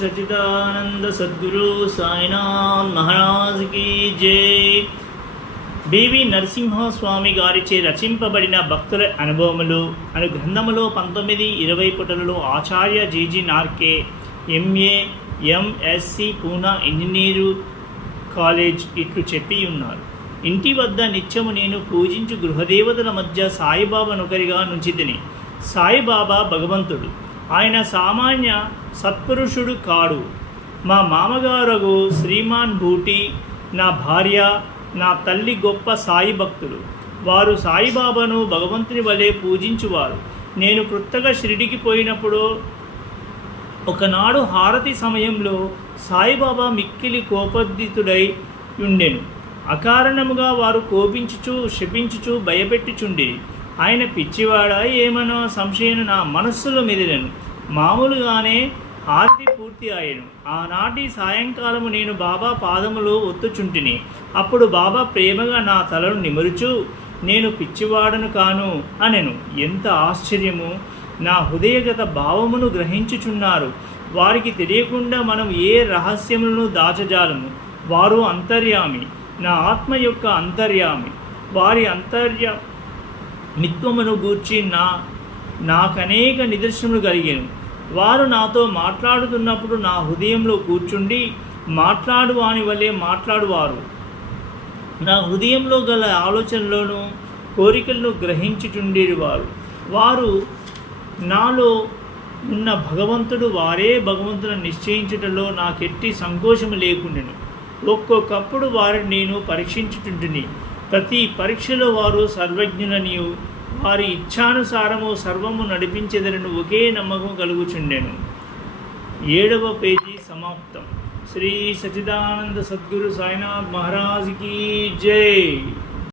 సచిదానంద సద్గురు సాయినాథ్ మహారాజ్కి జై. బివి నరసింహస్వామి గారిచే రచింపబడిన భక్తుల అనుభవములు అను గ్రంథములో పంతొమ్మిది ఇరవై పుటలలో ఆచార్య GG Narke MA MSc Poona engineer college ఇట్లు చెప్పి ఉన్నారు. ఇంటి వద్ద నిత్యము నేను పూజించు గృహదేవతల మధ్య సాయిబాబా నొకరిగా నుంచితిని. సాయిబాబా భగవంతుడు. ఆయన సామాన్య సత్పురుషుడు కాడు. మా మామగారు శ్రీమాన్ భూటి నా భార్య నా తల్లి గొప్ప సాయి భక్తులు. వారు సాయిబాబాను భగవంతుని వలె పూజించువారు. నేను క్రొత్తగా షిరిడికి పోయినప్పుడు ఒకనాడు హారతి సమయంలో సాయిబాబా మిక్కిలి కోపద్దితుడై ఉండెను అకారణముగా వారు కోపించుచు శపించుచు భయపెట్టుచుండేది ఆయన పిచ్చివాడా ఏమనో సంశయం నా మనస్సులో మెదిలను. మామూలుగానే ఆర్తి పూర్తి ఆయను. ఆనాటి సాయంకాలము నేను బాబా పాదములో ఒత్తుచుంటిని. అప్పుడు బాబా ప్రేమగా నా తలను నిమురుచు నేను పిచ్చివాడను కాను అనెను. ఎంత ఆశ్చర్యము! నా హృదయగత భావమును గ్రహించుచున్నారు. వారికి తెలియకుండా మనం ఏ రహస్యములను దాచజాలము? వారు అంతర్యామి. నా ఆత్మ యొక్క అంతర్యామి. వారి అంతర్య నిత్వమును గూర్చి నా నాకనేక నిదర్శనలు కలిగాను. వారు నాతో మాట్లాడుతున్నప్పుడు నా హృదయంలో కూర్చుండి మాట్లాడువాని వలె మాట్లాడువారు. నా హృదయంలో గల ఆలోచనలను కోరికలను గ్రహించుచుండేది వారు వారు నాలో ఉన్న భగవంతుడు వారే భగవంతుని నిశ్చయించుటలో నాకెట్టి సంకోచము లేకుండెను. ఒక్కొక్కప్పుడు వారిని నేను పరీక్షించుచుంటుని. ప్రతి పరీక్షలో వారు సర్వజ్ఞులనియు వారి ఇచ్ఛానుసారము సర్వము నడిపించెదరని ఒకే నమ్మకం కలుగుచుండెను. ఏడవ పేజీ సమాప్తం. శ్రీ సచిదానంద సద్గురు సాయినాథ్ మహారాజ్కి జై!